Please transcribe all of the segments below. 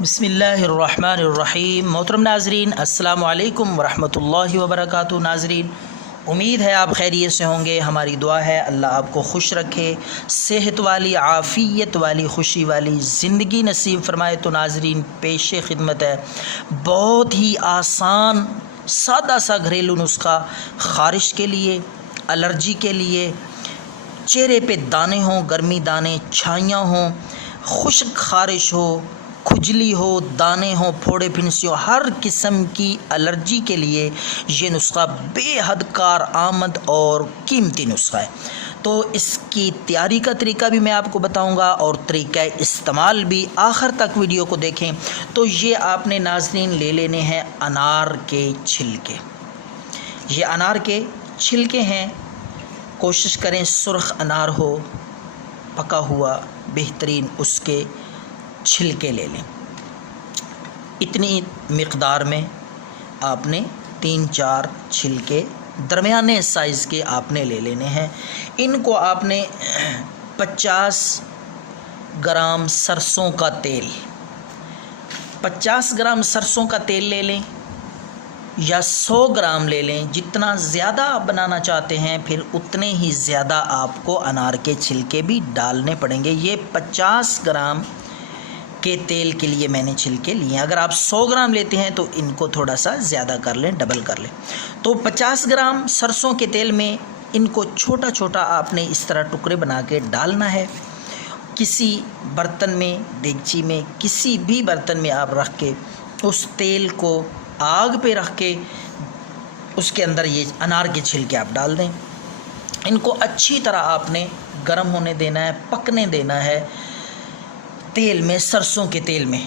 بسم اللہ الرحمن الرحیم۔ محترم ناظرین، السلام علیکم ورحمۃ اللہ وبرکاتہ۔ ناظرین، امید ہے آپ خیریت سے ہوں گے۔ ہماری دعا ہے اللہ آپ کو خوش رکھے، صحت والی، عافیت والی، خوشی والی زندگی نصیب فرمائے۔ تو ناظرین، پیش خدمت ہے بہت ہی آسان سادہ سا گھریلو نسخہ خارش کے لیے، الرجی کے لیے، چہرے پہ دانے ہوں، گرمی دانے، چھائیاں ہوں، خشک خارش ہو، کھجلی ہو، دانے ہوں، پھوڑے پھنسی ہو، ہر قسم کی الرجی کے لیے یہ نسخہ بے حد کارآمد اور قیمتی نسخہ ہے۔ تو اس کی تیاری کا طریقہ بھی میں آپ کو بتاؤں گا اور طریقہ استعمال بھی۔ آخر تک ویڈیو کو دیکھیں۔ تو یہ آپ نے ناظرین لے لینے ہیں انار کے چھلکے۔ یہ انار کے چھلکے ہیں، کوشش کریں سرخ انار ہو، پکا ہوا بہترین، اس کے چھلکے لے لیں۔ اتنی مقدار میں آپ نے 3-4 چھلکے درمیانے سائز کے آپ نے لے لینے ہیں۔ ان کو آپ نے 50 گرام سرسوں کا تیل، 50 گرام سرسوں کا تیل لے لیں یا 100 گرام لے لیں۔ جتنا زیادہ آپ بنانا چاہتے ہیں پھر اتنے ہی زیادہ آپ کو انار کے چھلکے بھی ڈالنے پڑیں گے۔ یہ 50 گرام کے تیل کے لیے میں نے چھلکے لیے ہیں۔ اگر آپ 100 گرام لیتے ہیں تو ان کو تھوڑا سا زیادہ کر لیں، ڈبل کر لیں۔ تو 50 گرام سرسوں کے تیل میں ان کو چھوٹا چھوٹا آپ نے اس طرح ٹکڑے بنا کے ڈالنا ہے۔ کسی برتن میں، دیگچی میں، کسی بھی برتن میں آپ رکھ کے اس تیل کو آگ پہ رکھ کے اس کے اندر یہ انار کے چھلکے آپ ڈال دیں۔ ان کو اچھی طرح آپ نے گرم ہونے دینا ہے، پکنے دینا ہے تیل میں، سرسوں کے تیل میں۔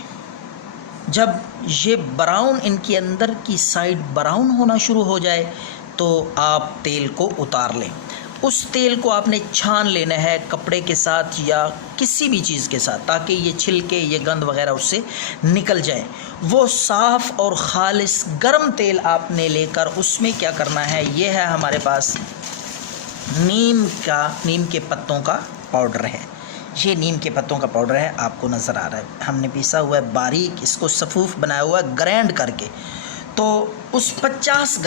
جب یہ براؤن، ان کے اندر کی سائڈ براؤن ہونا شروع ہو جائے تو آپ تیل کو اتار لیں۔ اس تیل کو آپ نے چھان لینا ہے کپڑے کے ساتھ یا کسی بھی چیز کے ساتھ، تاکہ یہ چھلکے، یہ گند وغیرہ اس سے نکل جائیں۔ وہ صاف اور خالص گرم تیل آپ نے لے کر اس میں کیا کرنا ہے، یہ ہے ہمارے پاس نیم کے پتوں کا پاؤڈر ہے۔ یہ نیم کے پتوں کا پاؤڈر ہے، آپ کو نظر آ رہا ہے، ہم نے پیسا ہوا ہے باریک، اس کو صفوف بنایا ہوا ہے گرینڈ کر کے۔ تو اس 50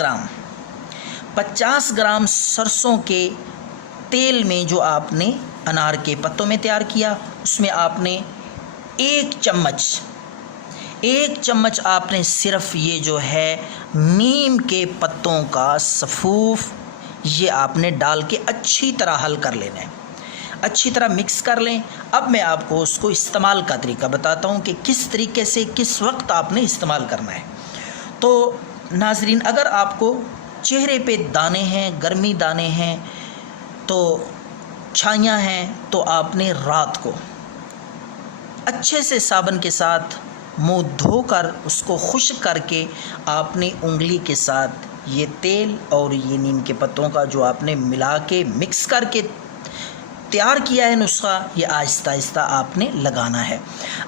گرام سرسوں کے تیل میں جو آپ نے انار کے پتوں میں تیار کیا، اس میں آپ نے ایک چمچ آپ نے صرف یہ جو ہے نیم کے پتوں کا صفوف، یہ آپ نے ڈال کے اچھی طرح حل کر لینا ہے، اچھی طرح مکس کر لیں۔ اب میں آپ کو اس کو استعمال کا طریقہ بتاتا ہوں کہ کس طریقے سے کس وقت آپ نے استعمال کرنا ہے۔ تو ناظرین، اگر آپ کو چہرے پہ دانے ہیں، گرمی دانے ہیں، تو چھائیاں ہیں، تو آپ نے رات کو اچھے سے صابن کے ساتھ منہ دھو کر اس کو خشک کر کے آپ نے انگلی کے ساتھ یہ تیل اور یہ نیم کے پتوں کا جو آپ نے ملا کے مکس کر کے تیار کیا ہے نسخہ، یہ آہستہ آہستہ آپ نے لگانا ہے۔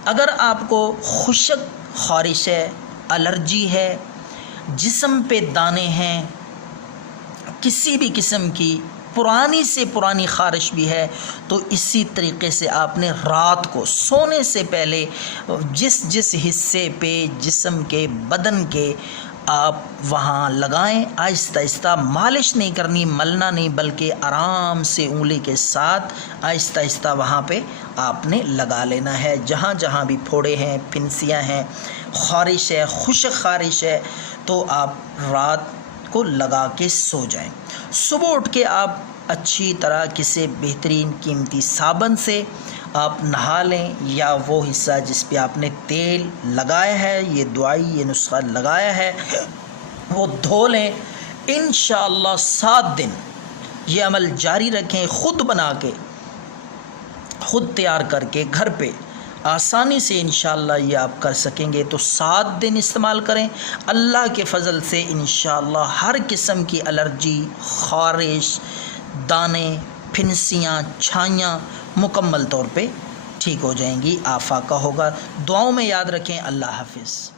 اگر آپ کو خشک خارش ہے، الرجی ہے، جسم پہ دانے ہیں، کسی بھی قسم کی پرانی سے پرانی خارش بھی ہے، تو اسی طریقے سے آپ نے رات کو سونے سے پہلے جس حصے پہ جسم کے، بدن کے آپ وہاں لگائیں۔ آہستہ آہستہ مالش نہیں کرنی، ملنا نہیں، بلکہ آرام سے انگلی کے ساتھ آہستہ آہستہ وہاں پہ آپ نے لگا لینا ہے۔ جہاں جہاں بھی پھوڑے ہیں، پھنسیاں ہیں، خارش ہے، خشک خارش ہے، تو آپ رات کو لگا کے سو جائیں۔ صبح اٹھ کے آپ اچھی طرح کسی بہترین قیمتی صابن سے آپ نہا لیں، یا وہ حصہ جس پہ آپ نے تیل لگایا ہے، یہ دوائی، یہ نسخہ لگایا ہے، وہ دھو لیں۔ انشاءاللہ 7 دن یہ عمل جاری رکھیں، خود بنا کے، خود تیار کر کے گھر پہ آسانی سے انشاءاللہ یہ آپ کر سکیں گے۔ تو 7 دن استعمال کریں، اللہ کے فضل سے انشاءاللہ ہر قسم کی الرجی، خارش، دانے، پھنسیاں، چھائیاں مکمل طور پہ ٹھیک ہو جائیں گی، آفاقہ ہوگا۔ دعاؤں میں یاد رکھیں۔ اللہ حافظ۔